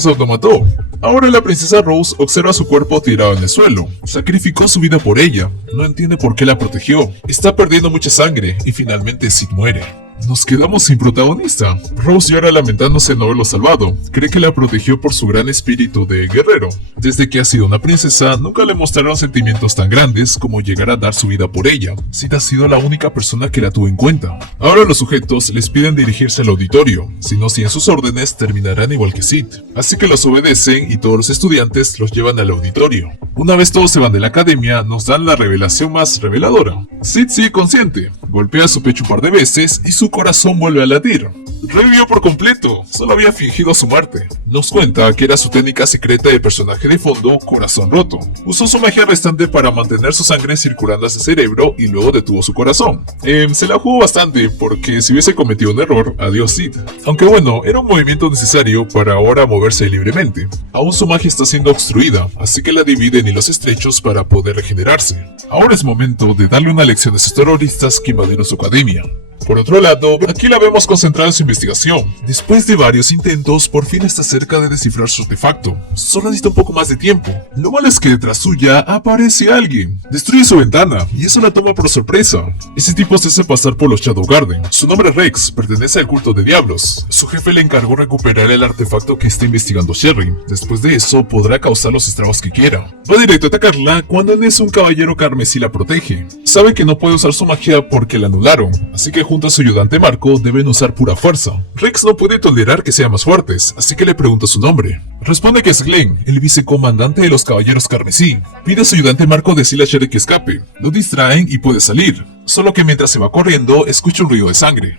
se automató. Ahora la princesa Rose observa su cuerpo tirado en el suelo. Sacrificó su vida por ella. No entiende por qué la protegió. Está perdiendo mucha sangre y finalmente Sid muere. Nos quedamos sin protagonista. Rose llora lamentándose de no haberlo salvado. Cree que la protegió por su gran espíritu de guerrero. Desde que ha sido una princesa, nunca le mostraron sentimientos tan grandes como llegar a dar su vida por ella. Sid ha sido la única persona que la tuvo en cuenta. Ahora los sujetos les piden dirigirse al auditorio. Si no siguen sus órdenes, terminarán igual que Sid. Así que los obedecen y todos los estudiantes los llevan al auditorio. Una vez todos se van de la academia, nos dan la revelación más reveladora. Sid sigue consciente, golpea su pecho un par de veces y su corazón vuelve a latir. Revivió por completo, solo había fingido su muerte. Nos cuenta que era su técnica secreta de personaje de fondo, Corazón Roto. Usó su magia restante para mantener su sangre circulando hacia el cerebro y luego detuvo su corazón. Se la jugó bastante porque si hubiese cometido un error, adiós Sid. Aunque bueno, era un movimiento necesario para ahora moverse libremente. Aún su magia está siendo obstruida, así que la divide en hilos estrechos para poder regenerarse. Ahora es momento de darle una lección a esos terroristas que invadieron su academia. Por otro lado, aquí la vemos concentrada en su investigación. Después de varios intentos, por fin está cerca de descifrar su artefacto. Solo necesita un poco más de tiempo. Lo malo es que detrás suya aparece alguien. Destruye su ventana, y eso la toma por sorpresa. Ese tipo se hace pasar por los Shadow Garden. Su nombre es Rex, pertenece al culto de diablos. Su jefe le encargó recuperar el artefacto que está investigando Sherry. Después de eso, podrá causar los estragos que quiera. Va directo a atacarla cuando en eso un caballero carmesí la protege. Sabe que no puede usar su magia porque la anularon, así que junto a su ayudante Marco deben usar pura fuerza. Rex no puede tolerar que sean más fuertes, así que le pregunta su nombre. Responde que es Glenn, el vicecomandante de los Caballeros Carmesí. Pide a su ayudante Marco decirle a Sherry que escape. Lo distraen y puede salir. Solo que mientras se va corriendo, escucha un ruido de sangre.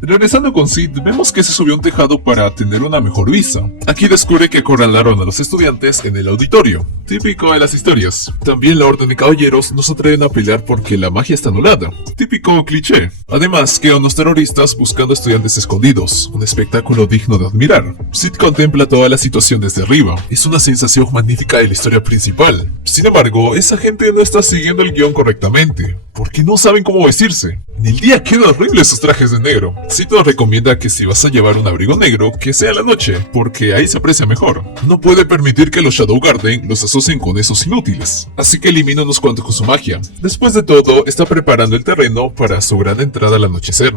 Regresando con Sid, vemos que se subió a un tejado para tener una mejor vista. Aquí descubre que acorralaron a los estudiantes en el auditorio. Típico de las historias. También la Orden de Caballeros no se atreven a pelear porque la magia está anulada. Típico cliché. Además, quedan unos terroristas buscando estudiantes escondidos. Un espectáculo digno de admirar. Sid contempla toda la situación desde arriba. Es una sensación magnífica de la historia principal. Sin embargo, esa gente no está siguiendo el guión correctamente, porque no saben cómo vestirse. En el día quedan horribles sus trajes de negro. Sid nos recomienda que si vas a llevar un abrigo negro, que sea en la noche, porque ahí se aprecia mejor. No puede permitir que los Shadow Garden los asocien con esos inútiles, así que elimina unos cuantos con su magia. Después de todo, está preparando el terreno para su gran entrada al anochecer.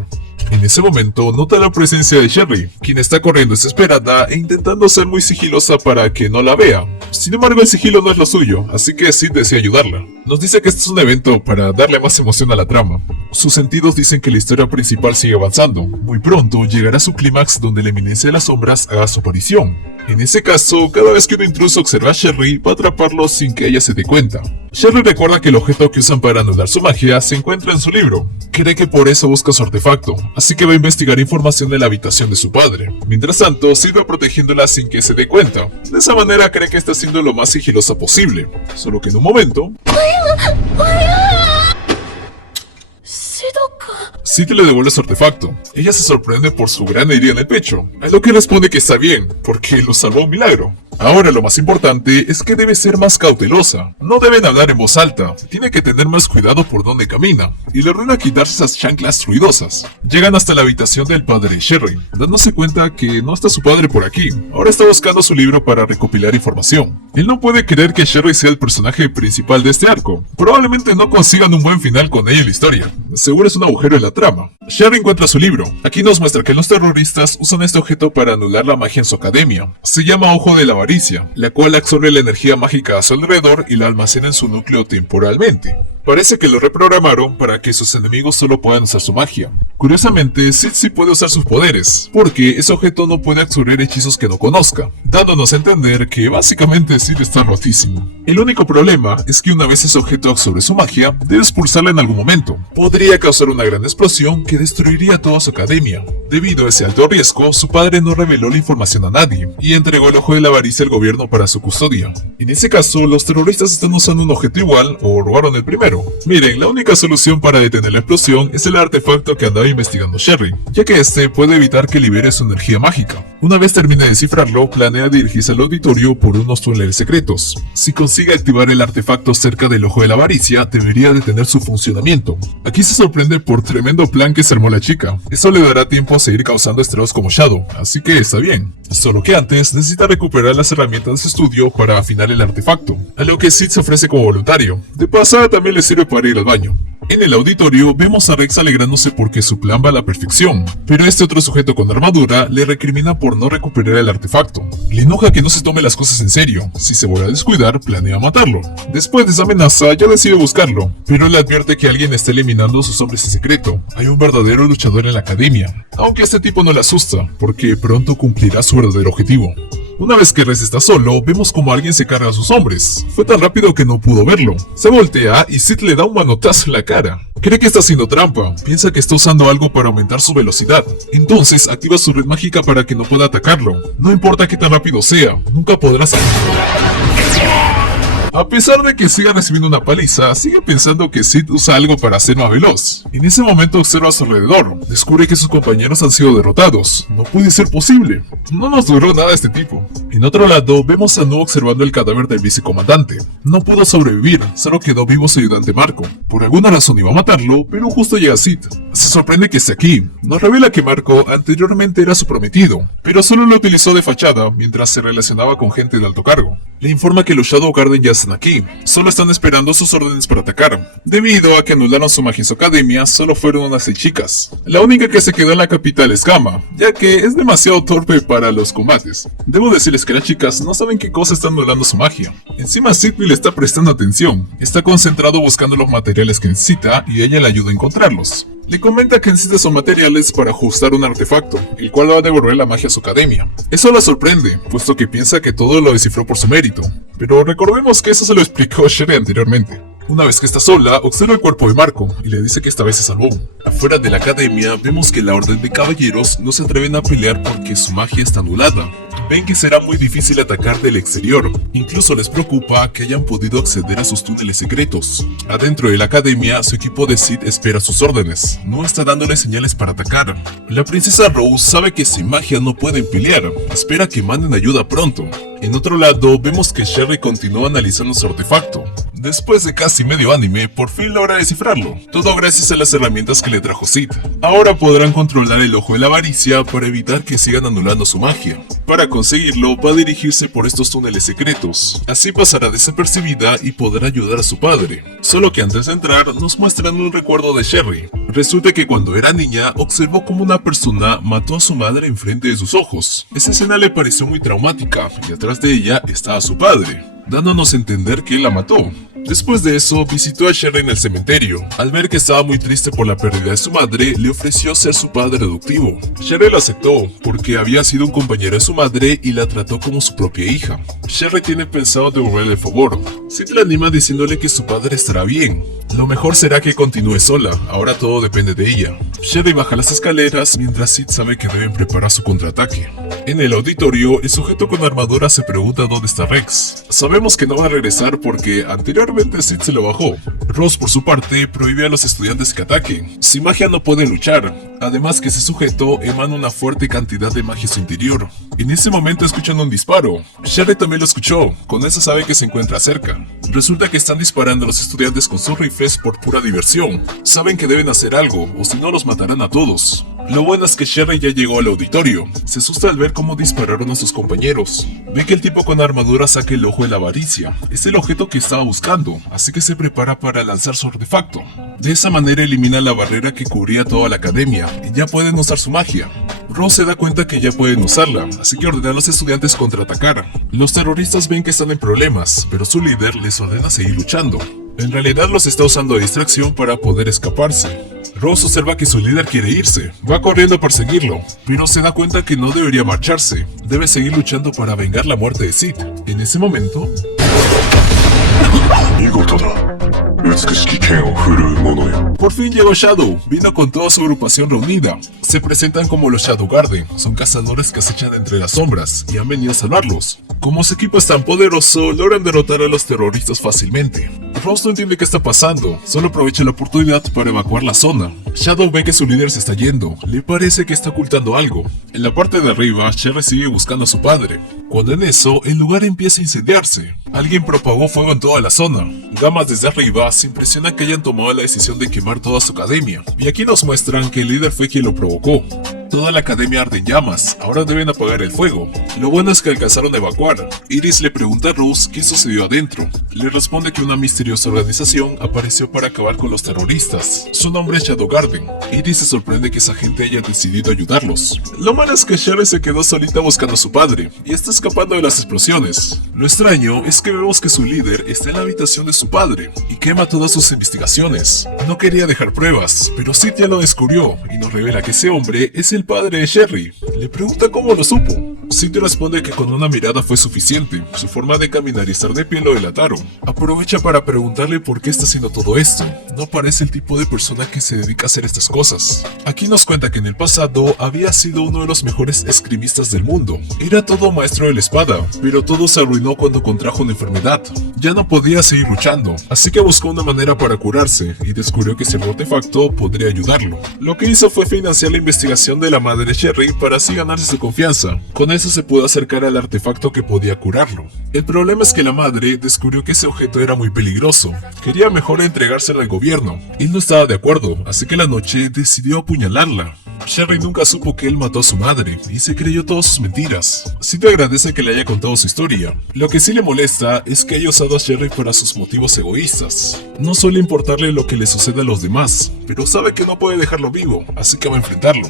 En ese momento, nota la presencia de Sherry, quien está corriendo desesperada e intentando ser muy sigilosa para que no la vea. Sin embargo, el sigilo no es lo suyo, así que Sid desea ayudarla. Nos dice que este es un evento para darle más emoción a la trama. Sus sentidos dicen que la historia principal sigue avanzando. Muy pronto llegará su clímax donde la eminencia de las sombras haga su aparición. En ese caso, cada vez que un intruso observa a Sherry, va a atraparlo sin que ella se dé cuenta. Sherry recuerda que el objeto que usan para anular su magia se encuentra en su libro. Cree que por eso busca su artefacto, así que va a investigar información de la habitación de su padre. Mientras tanto, Sid va protegiéndola sin que se dé cuenta. De esa manera cree que está siendo lo más sigilosa posible. Solo que en un momento... Sid le devuelve su artefacto. Ella se sorprende por su gran herida en el pecho, a lo que responde que está bien, porque lo salvó un milagro. Ahora lo más importante es que debe ser más cautelosa. No deben hablar en voz alta, tiene que tener más cuidado por donde camina, y le ordena quitarse esas chanclas ruidosas. Llegan hasta la habitación del padre de Sherry, dándose cuenta que no está su padre por aquí. Ahora está buscando su libro para recopilar información. Él no puede creer que Sherry sea el personaje principal de este arco. Probablemente no consigan un buen final con ella en la historia. Seguro es un agujero en la trama. Sherry encuentra su libro. Aquí nos muestra que los terroristas usan este objeto para anular la magia en su academia. Se llama Ojo de la Avaricia, la cual absorbe la energía mágica a su alrededor y la almacena en su núcleo temporalmente. Parece que lo reprogramaron para que sus enemigos solo puedan usar su magia. Curiosamente, Sid sí puede usar sus poderes, porque ese objeto no puede absorber hechizos que no conozca, dándonos a entender que básicamente Sid está rotísimo. El único problema es que una vez ese objeto absorbe su magia, debe expulsarla en algún momento. Podría causar una gran explosión que destruiría toda su academia. Debido a ese alto riesgo, su padre no reveló la información a nadie, y entregó el Ojo de la Avaricia al gobierno para su custodia. En ese caso, los terroristas están usando un objeto igual, o robaron el primero. Miren, la única solución para detener la explosión es el artefacto que andaba investigando Sherry, ya que este puede evitar que libere su energía mágica. Una vez termine de descifrarlo, planea dirigirse al auditorio por unos túneles secretos. Si consigue activar el artefacto cerca del Ojo de la Avaricia, debería detener su funcionamiento. Aquí se sorprende por tremenda tremendo plan que se armó la chica. Eso le dará tiempo a seguir causando estragos como Shadow, así que está bien. Solo que antes necesita recuperar las herramientas de su estudio para afinar el artefacto, a lo que Sid se ofrece como voluntario. De pasada también le sirve para ir al baño. En el auditorio vemos a Rex alegrándose porque su plan va a la perfección, pero este otro sujeto con armadura le recrimina por no recuperar el artefacto. Le enoja que no se tome las cosas en serio, si se vuelve a descuidar planea matarlo. Después de esa amenaza ya decide buscarlo, pero le advierte que alguien está eliminando a sus hombres en secreto. Hay un verdadero luchador en la academia, aunque este tipo no le asusta, porque pronto cumplirá su verdadero objetivo. Una vez que Rex está solo, vemos como alguien se carga a sus hombres. Fue tan rápido que no pudo verlo. Se voltea y Sid le da un manotazo en la cara. Cree que está haciendo trampa, piensa que está usando algo para aumentar su velocidad. Entonces activa su red mágica para que no pueda atacarlo. No importa qué tan rápido sea, nunca podrás... A pesar de que siga recibiendo una paliza, sigue pensando que Sid usa algo para ser más veloz. En ese momento observa a su alrededor, descubre que sus compañeros han sido derrotados. No puede ser posible. No nos duró nada este tipo. En otro lado, vemos a Nu observando el cadáver del vicecomandante. No pudo sobrevivir, solo quedó vivo su ayudante Marco. Por alguna razón iba a matarlo, pero justo llega Sid. Se sorprende que esté aquí. Nos revela que Marco anteriormente era su prometido, pero solo lo utilizó de fachada mientras se relacionaba con gente de alto cargo. Le informa que los Shadow Garden ya están aquí, solo están esperando sus órdenes para atacar. Debido a que anularon su magia en su academia, solo fueron unas 6 chicas. La única que se quedó en la capital es Kama, ya que es demasiado torpe para los combates. Debo decirles que las chicas no saben qué cosa está anulando su magia. Encima Sidney le está prestando atención, está concentrado buscando los materiales que necesita y ella le ayuda a encontrarlos. Le comenta que necesita esos materiales para ajustar un artefacto, el cual va a devolver la magia a su academia. Eso la sorprende, puesto que piensa que todo lo descifró por su mérito, pero recordemos que eso se lo explicó Sherry anteriormente. Una vez que está sola, observa el cuerpo de Marco y le dice que esta vez se salvó. Afuera de la academia vemos que la orden de caballeros no se atreven a pelear porque su magia está anulada. Ven que será muy difícil atacar del exterior, incluso les preocupa que hayan podido acceder a sus túneles secretos. Adentro de la academia, su equipo de Sid espera sus órdenes, no está dándole señales para atacar. La princesa Rose sabe que sin magia no pueden pelear, espera que manden ayuda pronto. En otro lado, vemos que Sherry continúa analizando su artefacto. Después de casi medio anime, por fin logra descifrarlo, todo gracias a las herramientas que le trajo Sid. Ahora podrán controlar el ojo de la avaricia para evitar que sigan anulando su magia. Para conseguirlo, va a dirigirse por estos túneles secretos, así pasará desapercibida y podrá ayudar a su padre. Solo que antes de entrar, nos muestran un recuerdo de Sherry. Resulta que cuando era niña, observó como una persona mató a su madre enfrente de sus ojos. Esa escena le pareció muy traumática, y atrás de ella estaba su padre, dándonos a entender que él la mató. Después de eso, visitó a Sherry en el cementerio. Al ver que estaba muy triste por la pérdida de su madre, le ofreció ser su padre adoptivo. Sherry lo aceptó, porque había sido un compañero de su madre y la trató como su propia hija. Sherry tiene pensado devolverle el favor. Sid le anima diciéndole que su padre estará bien. Lo mejor será que continúe sola, ahora todo depende de ella. Sherry baja las escaleras mientras Sid sabe que deben preparar su contraataque. En el auditorio, el sujeto con armadura se pregunta dónde está Rex. Sabemos que no va a regresar porque anteriormente Sid se lo bajó. Rose por su parte prohíbe a los estudiantes que ataquen. Sin magia no pueden luchar. Además que ese sujeto emana una fuerte cantidad de magia en su interior. En ese momento escuchan un disparo. Sherry también lo escuchó, con eso sabe que se encuentra cerca. Resulta que están disparando a los estudiantes con sus rifles por pura diversión. Saben que deben hacer algo, o si no los matarán a todos. Lo bueno es que Sherry ya llegó al auditorio. Se asusta al ver cómo dispararon a sus compañeros. Ve que el tipo con armadura saca el ojo de la avaricia. Es el objeto que estaba buscando, así que se prepara para lanzar su artefacto. De esa manera elimina la barrera que cubría toda la academia, y ya pueden usar su magia. Rose se da cuenta que ya pueden usarla, así que ordena a los estudiantes contraatacar. Los terroristas ven que están en problemas, pero su líder les ordena seguir luchando. En realidad los está usando de distracción para poder escaparse. Rose observa que su líder quiere irse, va corriendo a perseguirlo, pero se da cuenta que no debería marcharse, debe seguir luchando para vengar la muerte de Sid. En ese momento... Por fin llegó Shadow, vino con toda su agrupación reunida. Se presentan como los Shadow Garden, son cazadores que acechan entre las sombras y han venido a salvarlos. Como su equipo es tan poderoso, logran derrotar a los terroristas fácilmente. Rose no entiende qué está pasando, solo aprovecha la oportunidad para evacuar la zona. Shadow ve que su líder se está yendo, le parece que está ocultando algo. En la parte de arriba, Sherry sigue buscando a su padre. Cuando en eso, el lugar empieza a incendiarse. Alguien propagó fuego en toda la zona. Gamas desde arriba se impresiona que hayan tomado toma la decisión de quemar toda su academia, y aquí nos muestran que el líder fue quien lo provocó. Toda la academia arde en llamas, ahora deben apagar el fuego. Lo bueno es que alcanzaron a evacuar. Iris le pregunta a Rose qué sucedió adentro. Le responde que una misteriosa organización apareció para acabar con los terroristas. Su nombre es Shadow Garden. Iris se sorprende que esa gente haya decidido ayudarlos. Lo malo es que Sherry se quedó solita buscando a su padre, y está escapando de las explosiones. Lo extraño es que vemos que su líder está en la habitación de su padre, y quema todas sus investigaciones. No quería dejar pruebas, pero Sid ya lo descubrió, y nos revela que ese hombre es el padre de Sherry. Le pregunta cómo lo supo. Sid responde que con una mirada fue suficiente. Su forma de caminar y estar de pie lo delataron. Aprovecha para preguntarle por qué está haciendo todo esto. No parece el tipo de persona que se dedica a hacer estas cosas. Aquí nos cuenta que en el pasado había sido uno de los mejores esgrimistas del mundo. Era todo maestro de la espada, pero todo se arruinó cuando contrajo una enfermedad. Ya no podía seguir luchando, así que buscó una manera para curarse y descubrió que ese artefacto podría ayudarlo. Lo que hizo fue financiar la investigación de la madre de Sherry para así ganarse su confianza. Con eso se pudo acercar al artefacto que podía curarlo. El problema es que la madre descubrió que ese objeto era muy peligroso. Quería mejor entregárselo al gobierno. Él no estaba de acuerdo, así que la noche decidió apuñalarla. Sherry nunca supo que él mató a su madre y se creyó todas sus mentiras. Sid agradece que le haya contado su historia. Lo que sí le molesta es que haya usado a Sherry para sus motivos egoístas. No suele importarle lo que le suceda a los demás, pero sabe que no puede dejarlo vivo, así que va a enfrentarlo.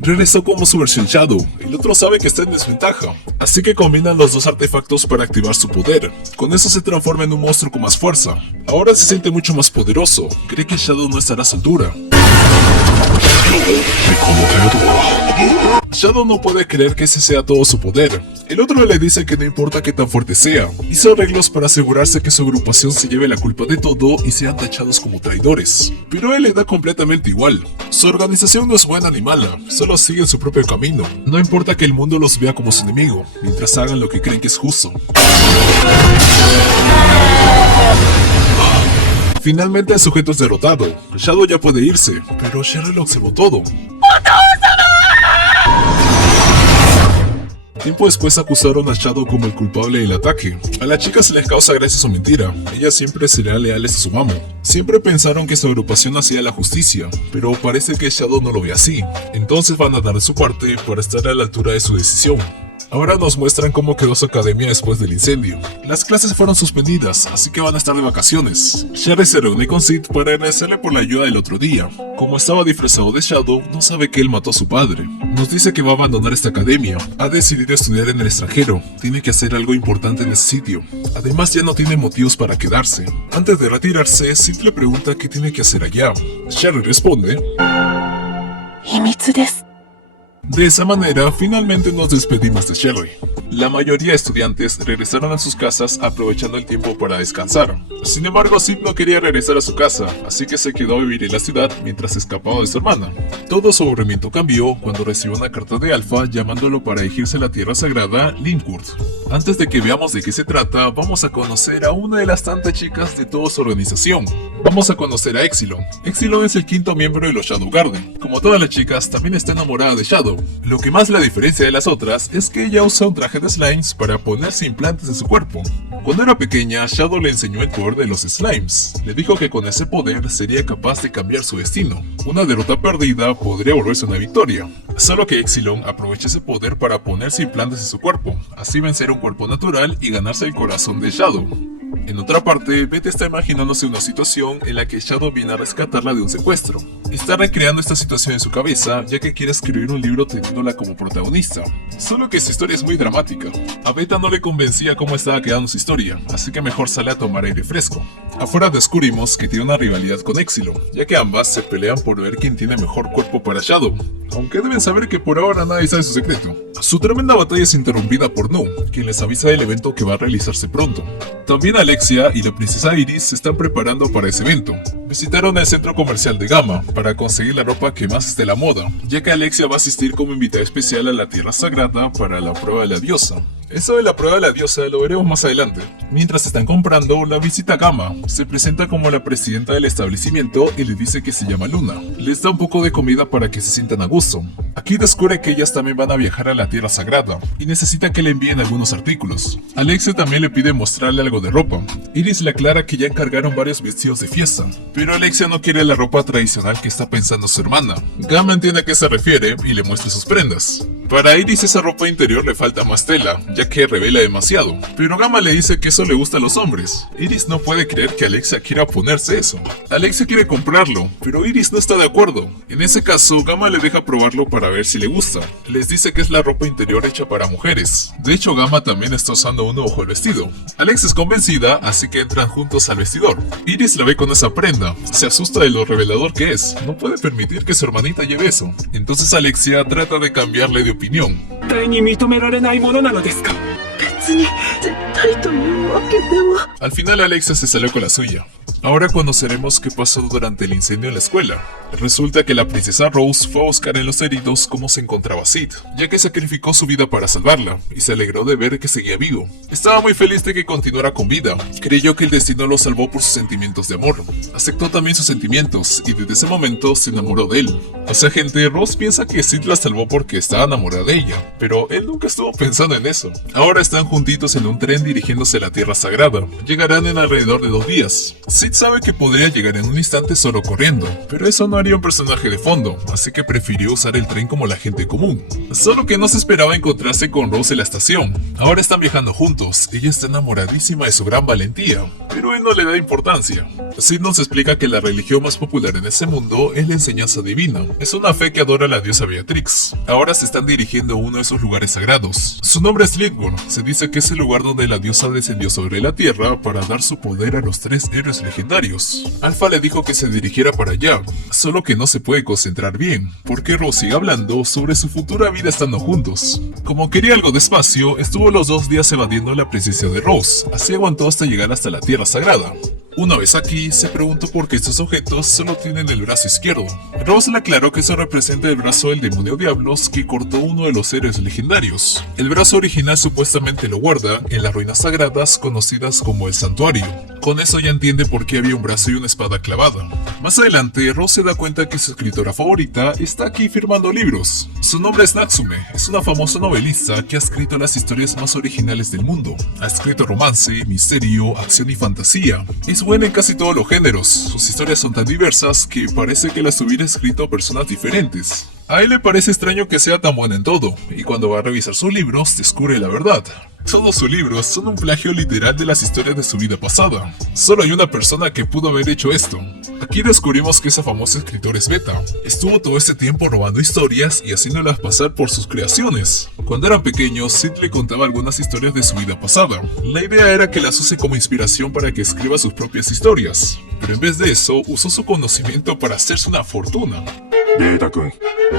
Regresó como su versión Shadow, el otro sabe que está en desventaja, así que combinan los dos artefactos para activar su poder. Con eso se transforma en un monstruo con más fuerza. Ahora se siente mucho más poderoso, cree que Shadow no estará a su altura. Shadow no puede creer que ese sea todo su poder. El otro le dice que no importa qué tan fuerte sea, hizo arreglos para asegurarse que su agrupación se lleve la culpa de todo y sean tachados como traidores. Pero él le da completamente igual. Su organización no es buena ni mala, solo siguen su propio camino. No importa que el mundo los vea como su enemigo, mientras hagan lo que creen que es justo. Finalmente el sujeto es derrotado. Shadow ya puede irse, pero Sherry lo observó todo. Tiempo después acusaron a Shadow como el culpable del ataque. A la chica se les causa gracia su mentira. Ellas siempre serán leales a su amo. Siempre pensaron que su agrupación hacía la justicia, pero parece que Shadow no lo ve así. Entonces van a dar de su parte para estar a la altura de su decisión. Ahora nos muestran cómo quedó su academia después del incendio. Las clases fueron suspendidas, así que van a estar de vacaciones. Sherry se reúne con Sid para agradecerle por la ayuda del otro día. Como estaba disfrazado de Shadow, no sabe que él mató a su padre. Nos dice que va a abandonar esta academia. Ha decidido estudiar en el extranjero. Tiene que hacer algo importante en ese sitio. Además ya no tiene motivos para quedarse. Antes de retirarse, Sid le pregunta qué tiene que hacer allá. Sherry responde: De esa manera, finalmente nos despedimos de Sherry. La mayoría de estudiantes regresaron a sus casas aprovechando el tiempo para descansar. Sin embargo, Sid no quería regresar a su casa, así que se quedó a vivir en la ciudad mientras escapaba de su hermana. Todo su aburrimiento cambió cuando recibió una carta de Alpha llamándolo para dirigirse a la tierra sagrada, Linkwood. Antes de que veamos de qué se trata, vamos a conocer a una de las tantas chicas de toda su organización. Vamos a conocer a Exilon. Exilon es el quinto miembro de los Shadow Garden. Como todas las chicas, también está enamorada de Shadow. Lo que más la diferencia de las otras es que ella usa un traje de slimes para ponerse implantes en su cuerpo. Cuando era pequeña, Shadow le enseñó el poder de los slimes. Le dijo que con ese poder sería capaz de cambiar su destino. Una derrota perdida podría volverse una victoria. Solo que Exilon aprovecha ese poder para ponerse implantes en su cuerpo, así vencer un cuerpo natural y ganarse el corazón de Shadow. En otra parte, Beth está imaginándose una situación en la que Shadow viene a rescatarla de un secuestro. Está recreando esta situación en su cabeza, ya que quiere escribir un libro teniéndola como protagonista. Solo que su historia es muy dramática. A Beta no le convencía cómo estaba quedando su historia, así que mejor sale a tomar aire fresco. Afuera descubrimos que tiene una rivalidad con Exilon, ya que ambas se pelean por ver quién tiene mejor cuerpo para Shadow. Aunque deben saber que por ahora nadie sabe su secreto. Su tremenda batalla es interrumpida por Nu, quien les avisa del evento que va a realizarse pronto. También Alexia y la princesa Iris se están preparando para ese evento. Visitaron el centro comercial de Gamma para conseguir la ropa que más esté a la moda, ya que Alexia va a asistir como invitada especial a la Tierra Sagrada para la prueba de la diosa. Eso de la prueba de la diosa lo veremos más adelante. Mientras están comprando, la visita a Gamma se presenta como la presidenta del establecimiento y le dice que se llama Luna. Les da un poco de comida para que se sientan a gusto. Aquí descubre que ellas también van a viajar a la Tierra Sagrada y necesita que le envíen algunos artículos. Alexia también le pide mostrarle algo de ropa. Iris le aclara que ya encargaron varios vestidos de fiesta, pero Alexia no quiere la ropa tradicional que está pensando su hermana. Gamma entiende a qué se refiere y le muestra sus prendas. Para Iris esa ropa interior le falta más tela, ya que revela demasiado, pero Gamma le dice que eso le gusta a los hombres. Iris no puede creer que Alexia quiera ponerse eso. Alexia quiere comprarlo, pero Iris no está de acuerdo. En ese caso, Gamma le deja probarlo para ver si le gusta. Les dice que es la ropa interior hecha para mujeres. De hecho, Gamma también está usando uno bajo el vestido. Alex es convencida, así que entran juntos al vestidor. Iris la ve con esa prenda, se asusta de lo revelador que es. No puede permitir que su hermanita lleve eso. Entonces Alexia trata de cambiarle de opinión. 絶対に認められないものなのですか。別に絶対というわけでは。 Al final Alexia se salió con la suya. Ahora conoceremos qué pasó durante el incendio en la escuela. Resulta que la princesa Rose fue a buscar en los heridos cómo se encontraba Sid, ya que sacrificó su vida para salvarla, y se alegró de ver que seguía vivo. Estaba muy feliz de que continuara con vida. Creyó que el destino lo salvó por sus sentimientos de amor. Aceptó también sus sentimientos, y desde ese momento se enamoró de él. O sea, gente, Rose piensa que Sid la salvó porque estaba enamorada de ella, pero él nunca estuvo pensando en eso. Ahora están juntitos en un tren dirigiéndose a la Tierra Sagrada. Llegarán en alrededor de 2 días. Sid sabe que podría llegar en un instante solo corriendo, pero eso no haría un personaje de fondo, así que prefirió usar el tren como la gente común. Solo que no se esperaba encontrarse con Rose en la estación. Ahora están viajando juntos, ella está enamoradísima de su gran valentía, pero él no le da importancia. Sid nos explica que la religión más popular en ese mundo es la enseñanza divina. Es una fe que adora a la diosa Beatrix. Ahora se están dirigiendo a uno de esos lugares sagrados. Su nombre es Lidworth. Se dice que es el lugar donde la diosa descendió sobre la tierra para dar su poder a los 3 héroes legendarios. Alpha le dijo que se dirigiera para allá, solo que no se puede concentrar bien, porque Rose sigue hablando sobre su futura vida estando juntos. Como quería algo de espacio, estuvo los 2 días evadiendo la presencia de Rose, así aguantó hasta llegar hasta la Tierra Sagrada. Una vez aquí, se preguntó por qué estos objetos solo tienen el brazo izquierdo. Rose le aclaró que eso representa el brazo del demonio Diablos que cortó uno de los héroes legendarios. El brazo original supuestamente lo guarda en las ruinas sagradas conocidas como el Santuario. Con eso ya entiende por qué había un brazo y una espada clavada. Más adelante, Rose se da cuenta que su escritora favorita está aquí firmando libros. Su nombre es Natsume, es una famosa novelista que ha escrito las historias más originales del mundo. Ha escrito romance, misterio, acción y fantasía. Es buena en casi todos los géneros. Sus historias son tan diversas que parece que las hubiera escrito personas diferentes. A él le parece extraño que sea tan buena en todo, y cuando va a revisar sus libros, descubre la verdad. Todos sus libros son un plagio literal de las historias de su vida pasada. Solo hay una persona que pudo haber hecho esto. Aquí descubrimos que esa famosa escritora es Beta. Estuvo todo este tiempo robando historias y haciéndolas pasar por sus creaciones. Cuando eran pequeños, Sid le contaba algunas historias de su vida pasada. La idea era que las use como inspiración para que escriba sus propias historias. Pero en vez de eso, usó su conocimiento para hacerse una fortuna. ベータ君、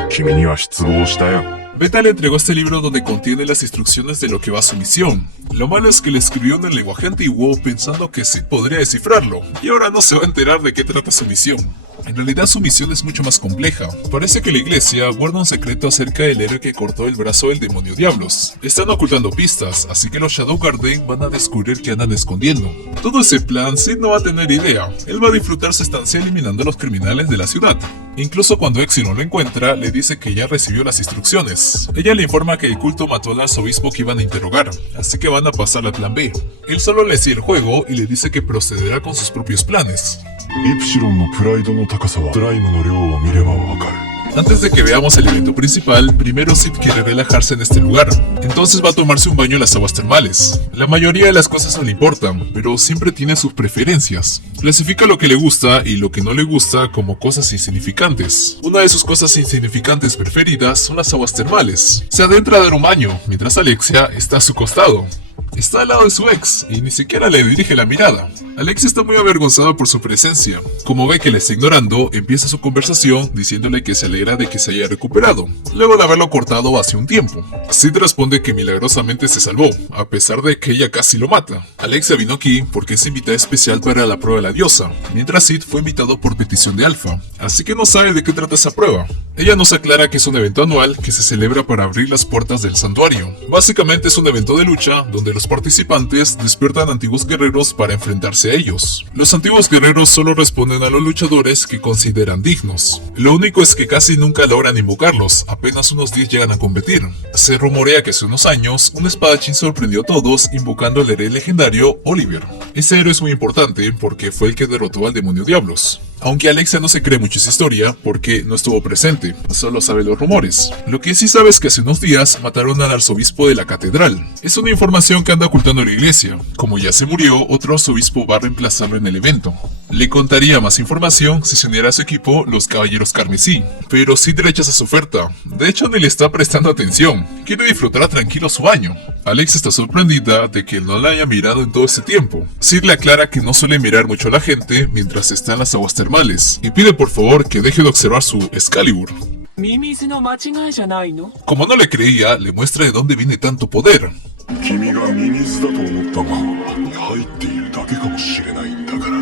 君には失望したよ。 Beta le entregó este libro donde contiene las instrucciones de lo que va a su misión. Lo malo es que le escribió en el lenguaje antiguo pensando que Sid podría descifrarlo, y ahora no se va a enterar de qué trata su misión. En realidad su misión es mucho más compleja. Parece que la iglesia guarda un secreto acerca del héroe que cortó el brazo del demonio Diablos. Están ocultando pistas, así que los Shadow Garden van a descubrir que andan escondiendo. Todo ese plan Sid no va a tener idea. Él va a disfrutar su estancia eliminando a los criminales de la ciudad. Incluso cuando Exino lo encuentra, le dice que ya recibió las instrucciones. Ella le informa que el culto mató al arzobispo que iban a interrogar, así que van a pasar al plan B. Él solo le sigue el juego y le dice que procederá con sus propios planes. イプシロンのプライドの高さはスライムの量を見ればわかる。 Antes de que veamos el evento principal, primero Sid quiere relajarse en este lugar, entonces va a tomarse un baño en las aguas termales. La mayoría de las cosas no le importan, pero siempre tiene sus preferencias. Clasifica lo que le gusta y lo que no le gusta como cosas insignificantes. Una de sus cosas insignificantes preferidas son las aguas termales. Se adentra a dar un baño, mientras Alexia está a su costado. Está al lado de su ex y ni siquiera le dirige la mirada. Alexia está muy avergonzada por su presencia. Como ve que la está ignorando, empieza su conversación diciéndole que se alegra de que se haya recuperado, luego de haberlo cortado hace un tiempo. Sid responde que milagrosamente se salvó, a pesar de que ella casi lo mata. Alexia vino aquí porque es invitada especial para la prueba de la diosa, mientras Sid fue invitado por petición de Alpha, así que no sabe de qué trata esa prueba. Ella nos aclara que es un evento anual que se celebra para abrir las puertas del santuario. Básicamente es un evento de lucha donde los participantes despiertan antiguos guerreros para enfrentarse a ellos. Los antiguos guerreros solo responden a los luchadores que consideran dignos. Lo único es que casi nunca logran invocarlos, apenas unos 10 llegan a competir. Se rumorea que hace unos años, un espadachín sorprendió a todos invocando al héroe legendario Oliver. Ese héroe es muy importante porque fue el que derrotó al demonio Diablos. Aunque Alexia no se cree mucho esa historia porque no estuvo presente, solo sabe los rumores. Lo que sí sabe es que hace unos días mataron al arzobispo de la catedral. Es una información que anda ocultando la iglesia. Como ya se murió, otro arzobispo va a reemplazarlo en el evento. Le contaría más información si se uniera a su equipo los Caballeros Carmesí, pero Sid rechaza su oferta. De hecho, ni le está prestando atención. Quiere disfrutar tranquilo su baño. Alexia está sorprendida de que no la haya mirado en todo este tiempo. Sid le aclara que no suele mirar mucho a la gente mientras está en las aguas termales, y pide por favor que deje de observar su Excalibur. ミミズの間違いじゃないの？ Como no le creía, le muestra de dónde viene tanto poder. 君がミミズだと思ったマンに入っているだけかもしれないんだから。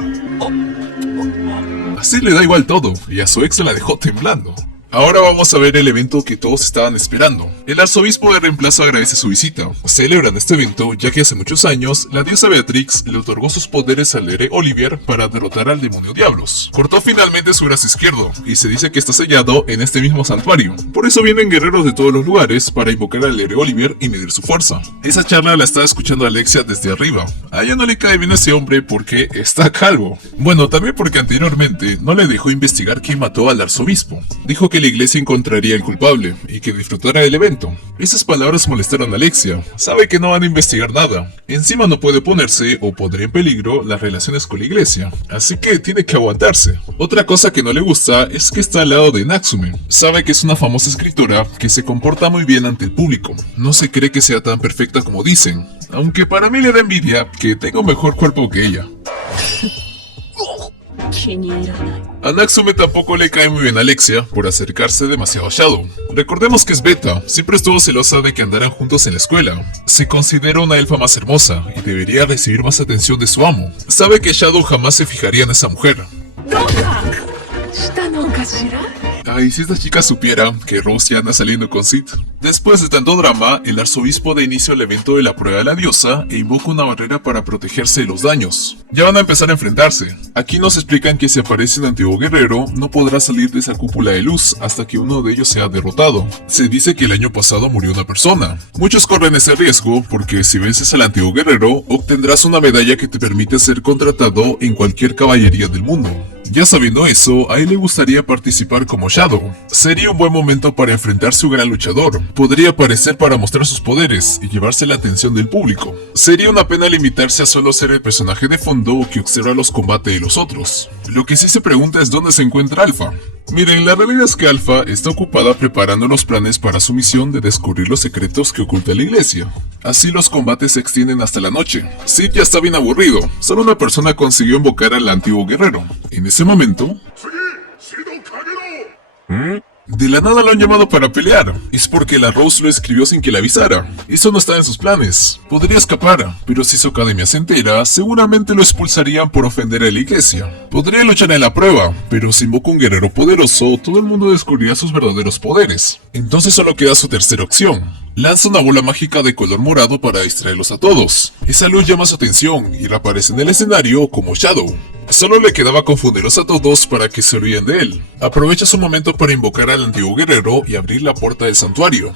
Así le da igual todo, y a su ex la dejó temblando. Ahora vamos a ver el evento que todos estaban esperando. El arzobispo de reemplazo agradece su visita. Celebran este evento ya que hace muchos años la diosa Beatrix le otorgó sus poderes al héroe Oliver para derrotar al demonio Diablos. Cortó finalmente su brazo izquierdo y se dice que está sellado en este mismo santuario. Por eso vienen guerreros de todos los lugares para invocar al héroe Oliver y medir su fuerza. Esa charla la estaba escuchando Alexia desde arriba. A ella no le cae bien ese hombre porque está calvo. Bueno, también porque anteriormente no le dejó investigar quién mató al arzobispo. Dijo que la iglesia encontraría al culpable y que disfrutara del evento. Esas palabras molestaron a Alexia. Sabe que no van a investigar nada. Encima no puede oponerse o pondría en peligro las relaciones con la iglesia. Así que tiene que aguantarse. Otra cosa que no le gusta es que está al lado de Natsume. Sabe que es una famosa escritora que se comporta muy bien ante el público. No se cree que sea tan perfecta como dicen. Aunque para mí le da envidia que tenga un mejor cuerpo que ella. 気に入らない。 A Natsume tampoco le cae muy bien a Alexia por acercarse demasiado a Shadow. Recordemos que es beta, siempre estuvo celosa de que andaran juntos en la escuela. Se considera una elfa más hermosa y debería recibir más atención de su amo. Sabe que Shadow jamás se fijaría en esa mujer. どうかしたのかしら？ Ay, si esta chica supiera que Rose ya anda saliendo con Sid. Después de tanto drama, el arzobispo da inicio al evento de la prueba de la diosa e invoca una barrera para protegerse de los daños. Ya van a empezar a enfrentarse. Aquí nos explican que si aparece un antiguo guerrero, no podrá salir de esa cúpula de luz hasta que uno de ellos sea derrotado. Se dice que el año pasado murió una persona. Muchos corren ese riesgo porque si vences al antiguo guerrero, obtendrás una medalla que te permite ser contratado en cualquier caballería del mundo. Ya sabiendo eso, a él le gustaría participar como Shadow. Sería un buen momento para enfrentarse a un gran luchador. Podría aparecer para mostrar sus poderes y llevarse la atención del público. Sería una pena limitarse a solo ser el personaje de fondo que observa los combates de los otros. Lo que sí se pregunta es dónde se encuentra Alpha. Miren, la realidad es que Alpha está ocupada preparando los planes para su misión de descubrir los secretos que oculta la iglesia. Así los combates se extienden hasta la noche. Sid ya está bien aburrido, solo una persona consiguió invocar al antiguo guerrero. En ese momento... De la nada lo han llamado para pelear. Es porque la Rose lo escribió sin que le avisara. Eso no está en sus planes. Podría escapar, pero si su academia se entera, seguramente lo expulsarían por ofender a la iglesia. Podría luchar en la prueba, pero si invoca un guerrero poderoso, todo el mundo descubrirá sus verdaderos poderes. Entonces solo queda su tercera opción. Lanza una bola mágica de color morado para distraerlos a todos. Esa luz llama su atención y reaparece en el escenario como Shadow. Solo le quedaba confundirlos a todos para que se olviden de él. Aprovecha su momento para invocar al antiguo guerrero y abrir la puerta del santuario.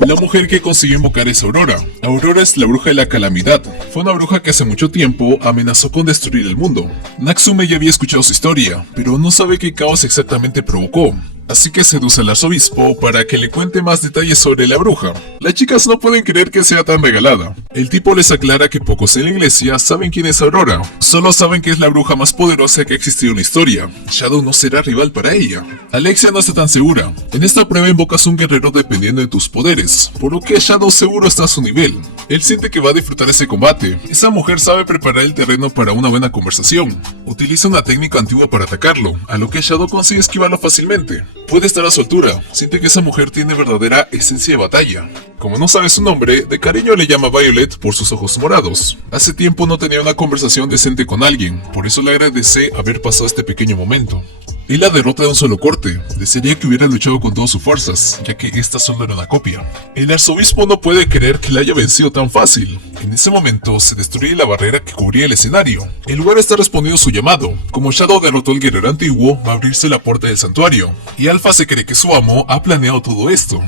La mujer que consiguió invocar es Aurora. Aurora es la bruja de la calamidad. Fue una bruja que hace mucho tiempo amenazó con destruir el mundo. Natsume ya había escuchado su historia, pero no sabe qué caos exactamente provocó. así que seduce al arzobispo para que le cuente más detalles sobre la bruja. Las chicas no pueden creer que sea tan regalada. El tipo les aclara que pocos en la iglesia saben quién es Aurora, solo saben que es la bruja más poderosa que ha existido en la historia. Shadow no será rival para ella. Alexia no está tan segura. En esta prueba invocas un guerrero dependiendo de tus poderes, por lo que Shadow seguro está a su nivel. Él siente que va a disfrutar ese combate. Esa mujer sabe preparar el terreno para una buena conversación. Utiliza una técnica antigua para atacarlo, a lo que Shadow consigue esquivarlo fácilmente. Puede estar a su altura, siente que esa mujer tiene verdadera esencia de batalla. Como no sabe su nombre, de cariño le llama Violet por sus ojos morados. Hace tiempo no tenía una conversación decente con alguien, por eso le agradece haber pasado este pequeño momento. Él la derrota de un solo corte, desearía que hubiera luchado con todas sus fuerzas, ya que esta solo era una copia. El arzobispo no puede creer que la haya vencido tan fácil. En ese momento se destruye la barrera que cubría el escenario. El lugar está respondiendo a su llamado. Como Shadow derrotó al guerrero antiguo, va a abrirse la puerta del santuario, y Alpha se cree que su amo ha planeado todo esto.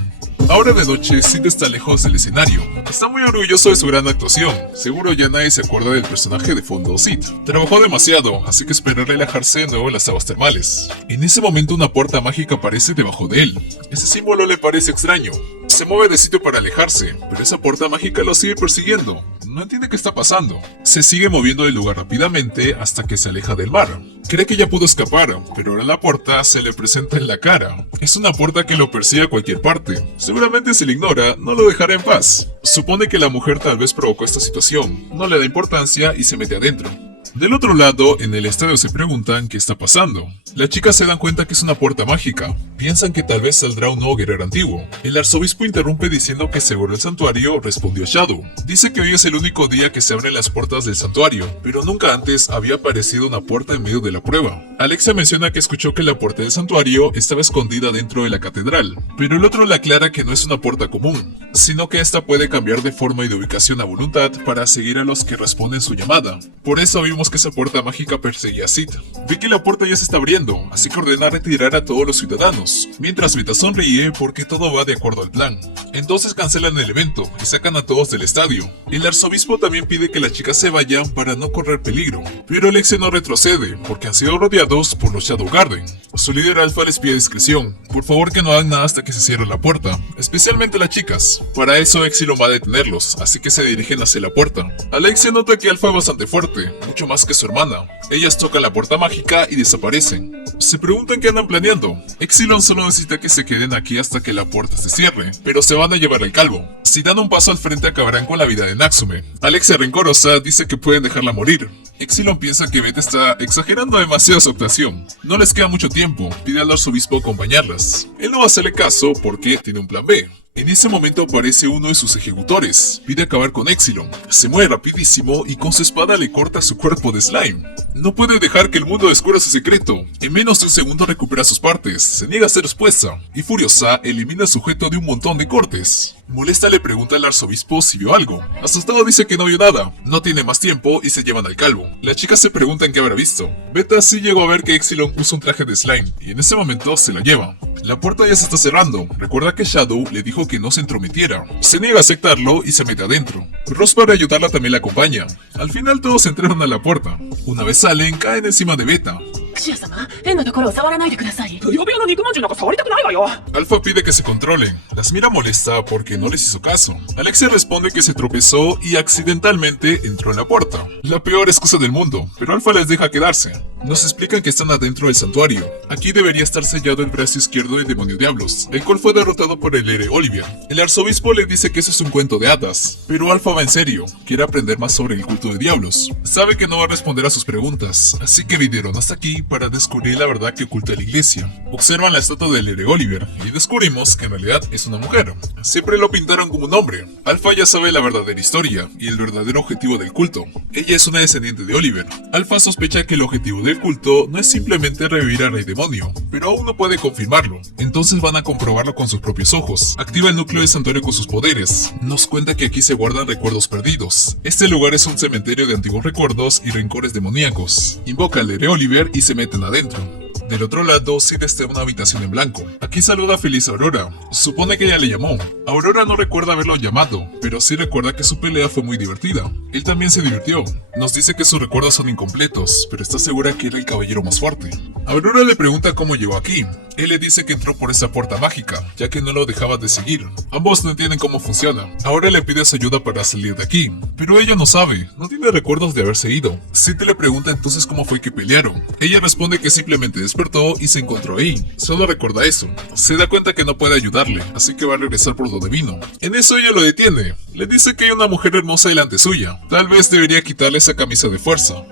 Ahora de noche, Sid está lejos del escenario. Está muy orgulloso de su gran actuación. Seguro ya nadie se acuerda del personaje de fondo Sid. Trabajó demasiado, así que espera relajarse de nuevo en las aguas termales. En ese momento una puerta mágica aparece debajo de él. Ese símbolo le parece extraño. Se mueve de sitio para alejarse, pero esa puerta mágica lo sigue persiguiendo. No entiende qué está pasando. Se sigue moviendo del lugar rápidamente hasta que se aleja del mar. Cree que ya pudo escapar, pero ahora la puerta se le presenta en la cara. Es una puerta que lo persigue a cualquier parte. Seguramente si le ignora, no lo dejará en paz. Supone que la mujer tal vez provocó esta situación, no le da importancia y se mete adentro. Del otro lado, en el estadio se preguntan qué está pasando. Las chicas se dan cuenta que es una puerta mágica. Piensan que tal vez saldrá un nuevo guerrero antiguo. El arzobispo interrumpe diciendo que seguro el santuario, respondió Shadow. Dice que hoy es el único día que se abren las puertas del santuario, pero nunca antes había aparecido una puerta en medio de la prueba. Alexia menciona que escuchó que la puerta del santuario estaba escondida dentro de la catedral, pero el otro le aclara que no es una puerta común, sino que esta puede cambiar de forma y de ubicación a voluntad para seguir a los que responden su llamada. Por eso vimos que esa puerta mágica perseguía a Sid. Ve que la puerta ya se está abriendo, así que ordena retirar a todos los ciudadanos, mientras Vita sonríe porque todo va de acuerdo al plan. Entonces cancelan el evento y sacan a todos del estadio. El arzobispo también pide que las chicas se vayan para no correr peligro, pero Alexia no retrocede porque han sido rodeados por los Shadow Garden. Su líder Alpha les pide discreción, por favor que no hagan nada hasta que se cierre la puerta, especialmente las chicas. Para eso Exilon va a detenerlos, así que se dirigen hacia la puerta. Alexia nota que Alpha es bastante fuerte, mucho más que su hermana. Ellas tocan la puerta mágica y desaparecen. Se preguntan qué andan planeando. Exilon solo necesita que se queden aquí hasta que la puerta se cierre, pero se van a llevar al calvo. Si dan un paso al frente acabarán con la vida de Natsume. Alexia rencorosa dice que pueden dejarla morir. Exilon piensa que Beth está exagerando demasiado su actuación. No les queda mucho tiempo, pide al arzobispo acompañarlas. Él no va a hacerle caso porque tiene un plan B. En ese momento aparece uno de sus ejecutores, pide acabar con Exilon, se mueve rapidísimo y con su espada le corta su cuerpo de slime. No puede dejar que el mundo descubra su secreto. En menos de un segundo recupera sus partes, se niega a ser expuesta, y furiosa elimina al sujeto de un montón de cortes. Molesta le pregunta al arzobispo si vio algo. Asustado dice que no vio nada, no tiene más tiempo y se llevan al calvo. Las chicas se preguntan qué habrá visto. Beta sí llegó a ver que Exilon usa un traje de slime, y en ese momento se la lleva. La puerta ya se está cerrando, recuerda que Shadow le dijo que no se entrometiera. Se niega a aceptarlo y se mete adentro. Ross para ayudarla también la acompaña. Al final todos entraron a la puerta. Una vez salen, caen encima de Beta. シア様、変なところを触らないでください。ぷよぷよの肉まんじゅうなんか触りたくないわよ。 Alpha pide que se controlen. Las mira molesta porque no les hizo caso. Alexia responde que se tropezó y accidentalmente entró en la puerta. La peor excusa del mundo, pero Alpha les deja quedarse. Nos explican que están adentro del santuario. Aquí debería estar sellado el brazo izquierdo del demonio diablos, el cual fue derrotado por el héroe Oliver. El arzobispo le dice que eso es un cuento de hadas, pero Alpha va en serio, quiere aprender más sobre el culto de diablos. Sabe que no va a responder a sus preguntas, así que vinieron hasta aquí para descubrir la verdad que oculta la iglesia. Observan la estatua del héroe Oliver y descubrimos que en realidad es una mujer. Siempre lo pintaron como un hombre. Alpha ya sabe la verdadera historia y el verdadero objetivo del culto. Ella es una descendiente de Oliver. Alpha sospecha que el objetivo del culto no es simplemente revivir al rey demonio, pero aún no puede confirmarlo. Entonces van a comprobarlo con sus propios ojos. Activa el núcleo del santuario con sus poderes. Nos cuenta que aquí se guardan recuerdos perdidos. Este lugar es un cementerio de antiguos recuerdos y rencores demoníacos. Invoca al héroe Oliver y se meten adentro. Del otro lado, Sid está en una habitación en blanco. Aquí saluda feliz a Aurora. Supone que ella le llamó. Aurora no recuerda haberlo llamado, pero sí recuerda que su pelea fue muy divertida. Él también se divirtió. Nos dice que sus recuerdos son incompletos, pero está segura que era el caballero más fuerte. Aurora le pregunta cómo llegó aquí. Él le dice que entró por esa puerta mágica, ya que no lo dejaba de seguir. Ambos no entienden cómo funciona. Ahora le pide su ayuda para salir de aquí, pero ella no sabe, no tiene recuerdos de haberse ido. Sid le pregunta entonces cómo fue que pelearon. Ella responde que simplemente despertó y se encontró ahí. Solo recuerda eso. Se da cuenta que no puede ayudarle, así que va a regresar por donde vino. En eso ella lo detiene. Le dice que hay una mujer hermosa delante suya. Tal vez debería quitarle esa camisa de fuerza.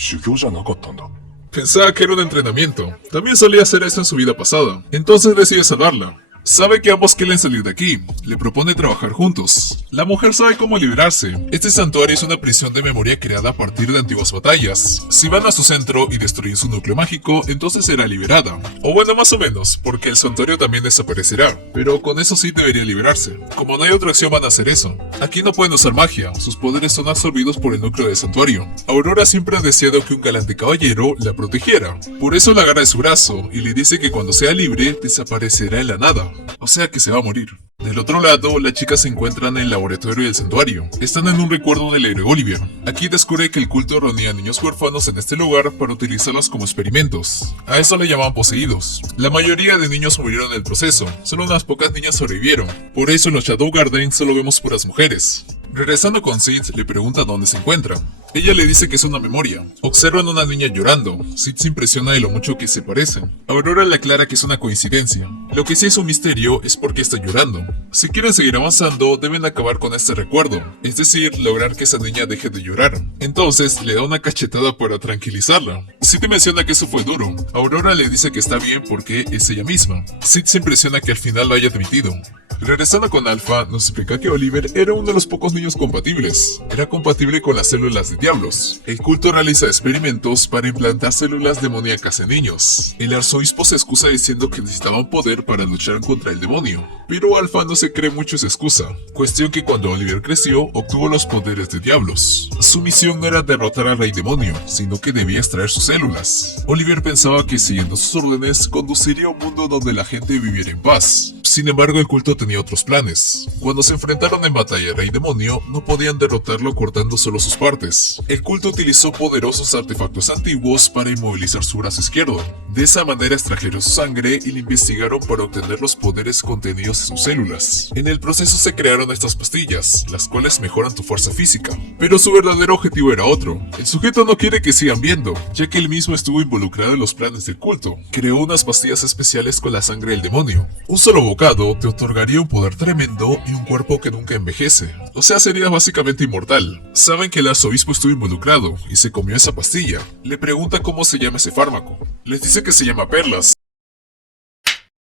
修行じゃなかったんだ。 Pensaba que era un entrenamiento. También solía hacer eso en su vida pasada. Entonces decide salvarla. Sabe que ambos quieren salir de aquí. Le propone trabajar juntos. La mujer sabe cómo liberarse. Este santuario es una prisión de memoria creada a partir de antiguas batallas. Si van a su centro y destruyen su núcleo mágico, entonces será liberada. O bueno, más o menos, porque el santuario también desaparecerá. Pero con eso sí debería liberarse. Como no hay otra acción, van a hacer eso. Aquí no pueden usar magia. Sus poderes son absorbidos por el núcleo del santuario. Aurora siempre ha deseado que un galante caballero la protegiera. Por eso la agarra de su brazo y le dice que cuando sea libre, desaparecerá en la nada. O sea que se va a morir. Del otro lado, las chicas se encuentran en el laboratorio del santuario. Están en un recuerdo del héroe Oliver. Aquí descubre que el culto reunía a niños huérfanos en este lugar para utilizarlos como experimentos. A eso le llamaban poseídos. La mayoría de niños murieron en el proceso, solo unas pocas niñas sobrevivieron. Por eso en los Shadow Garden solo vemos puras mujeres. Regresando con Sid, le pregunta dónde se encuentra. Ella le dice que es una memoria. Observan a una niña llorando. Sid se impresiona de lo mucho que se parecen. Aurora le aclara que es una coincidencia. Lo que sí es un misterio es por qué está llorando. Si quieren seguir avanzando, deben acabar con este recuerdo, es decir, lograr que esa niña deje de llorar. Entonces, le da una cachetada para tranquilizarla. Sid menciona que eso fue duro. Aurora le dice que está bien porque es ella misma. Sid se impresiona que al final lo haya admitido. Regresando con Alpha, nos explica que Oliver era uno de los pocos niños compatibles. Era compatible con las células de diablos. El culto realiza experimentos para implantar células demoníacas en niños. El arzobispo se excusa diciendo que necesitaban poder para luchar contra el demonio. Pero Alpha no se cree mucho esa excusa. Cuestión que cuando Oliver creció, obtuvo los poderes de diablos. Su misión no era derrotar al rey demonio, sino que debía extraer sus células. Oliver pensaba que siguiendo sus órdenes, conduciría a un mundo donde la gente viviera en paz. Sin embargo, el culto tenía otros planes. Cuando se enfrentaron en batalla al rey demonio, no podían derrotarlo cortando solo sus partes. El culto utilizó poderosos artefactos antiguos para inmovilizar su brazo izquierdo. De esa manera extrajeron su sangre y la investigaron para obtener los poderes contenidos en sus células. En el proceso se crearon estas pastillas, las cuales mejoran tu fuerza física. Pero su verdadero objetivo era otro. El sujeto no quiere que sigan viendo, ya que él mismo estuvo involucrado en los planes del culto. Creó unas pastillas especiales con la sangre del demonio. Un solo bocado te otorgaría un poder tremendo y un cuerpo que nunca envejece. O sea, sería básicamente inmortal. Saben que el arzobispo estuvo involucrado y se comió esa pastilla. Le pregunta cómo se llama ese fármaco. Les dice que se llama perlas.